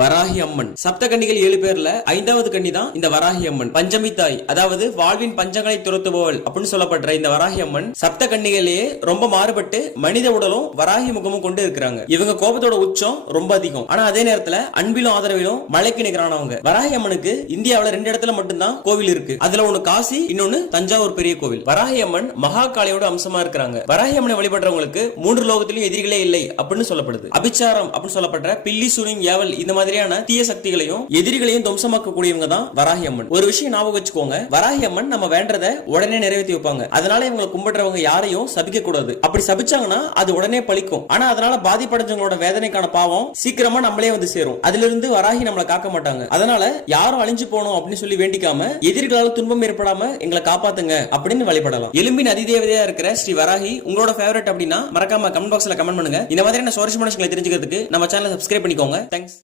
வராகி அம்மன் சப்த கன்னிகள் 7 பேர்ல 5வது கன்னி தான் இந்த வராகி அம்மன். பஞ்சமி தாய், அதாவது வாழ்வின் பஞ்சங்களை துரத்துபவள் அப்படின்னு சொல்லப்படுற இந்த வராகி அம்மன் சப்த கன்னிகளிலேயே ரொம்ப மாறுபட்டு மனித உடலும் வராகி முகமும் கொண்டு இருக்கிறாங்க. இவங்க கோபத்தோட உச்சம் ரொம்ப அதிகம். ஆனா அதே நேரத்துல அன்பிலும் ஆதரவிலும் மலைக்கு நிகரானவங்க. வராகி அம்மனுக்கு இந்தியாவில 2 இடத்துல மட்டும்தான் கோவில் இருக்கு. அதுல ஒண்ணு காசி, இன்னொன்னு தஞ்சாவூர் பெரிய கோவில். வராகி அம்மன் மகா காளியோட அம்சமா இருக்கிறாங்க. வராகி அம்மனை வழிபடுறவங்களுக்கு 3 லோகத்திலும் எதிரிகளே இல்லை அப்படின்னு சொல்லப்படுது. அபிச்சாரம் அப்படின்னு சொல்லப்படுற பில்லி, சூனியம், ஏவல் இந்த மாதிரியான தீய சக்திகளையும் எதிரிகளையும் துவம்சமாக்கக்கூடியவங்க தான் வராகி அம்மன். ஒரு விஷயம் ஞாபகம் வச்சுக்கோங்க, வராகி அம்மன் நம்ம வேண்டறத உடனே நிறைவேற்றி வைப்பாங்க. அதனால இவங்களை கும்பிடுறவங்க யாரையும் சபிக்க கூடாது. அப்படி சபிச்சாங்கன்னா அது உடனே பலிக்கும். ஆனா அதனால பாதிப்படைஞ்சவங்களோட வேதனைக்கான பாவம் சீக்கிரமா நம்மளே வந்து சேரும். அதுல இருந்து வராகி நம்மளை காக்க மாட்டாங்க. அதனால யாரும் அழிஞ்சு போகணும் அப்படின்னு சொல்லி வேண்டிக்காம எதிரிகளால் துன்பம் ஏற்படாம எங்களை காப்பாத்துங்க அப்படின்னு வழிபடலாம். எலும்பின் அதிதேவதையா இருக்கிற ஸ்ரீ வராகி உங்களோட ஃபேவரட் அப்படின்னா மறக்காம கமெண்ட் பாக்ஸ்ல கமெண்ட் பண்ணுங்க. இந்த மாதிரியான சுவாரஸ்யமான விஷயங்களை தெரிஞ்சுக்கிறதுக்கு நம்ம சேனலை சப்ஸ்கிரைப் பண்ணிக்கோங்க. தேங்க்ஸ்.